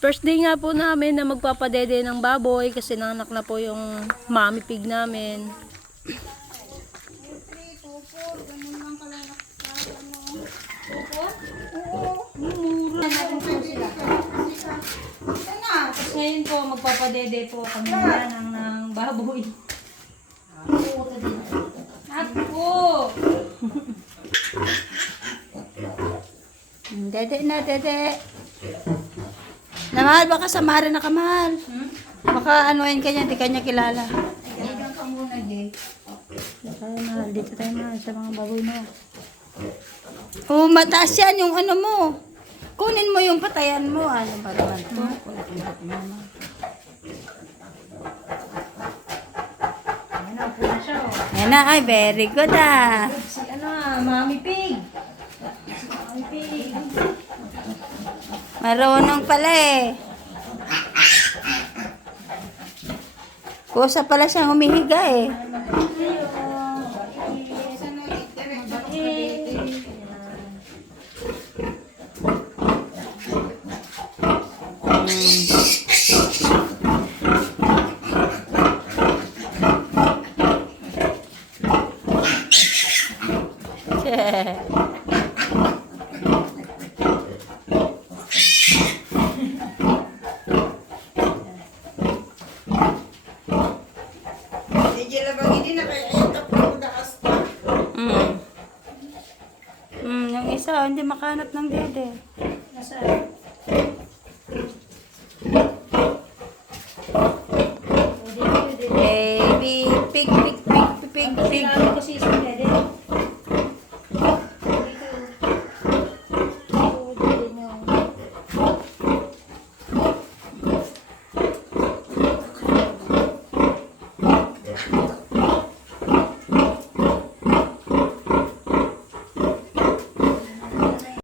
First day nga po namin na magpapadede ng baboy kasi nanganak na po yung mommy pig namin. Tapos ngayon po, magpapadede po kami na ng, ng baboy. At po! Dede na, dede. Namahal, baka samarin na kamahal. Baka anuin ka niya, di kanya kilala. Ilang ka muna, Jay. Baka mahal, dito tayo mahal sa mga baboy mo. Oh, mataas yan yung ano mo. Kunin mo yung patayan mo. Ano ba naman to? Kulit-kulit mo naman. Ayan na, oh. Yan na, ay, very good ah. Si ano ah, Mami Pig. Si Mami Pig. Marunong pala eh. Kusa pala siyang humihiga eh. Iya labang na kaya tapos dakas pa. Mm. Mm, yung isa oh, hindi makahanap ng dede. Nasaan? Baby, pig, pig, pig, pig, pig. Ang sinabi ko si isang dede. rapidement.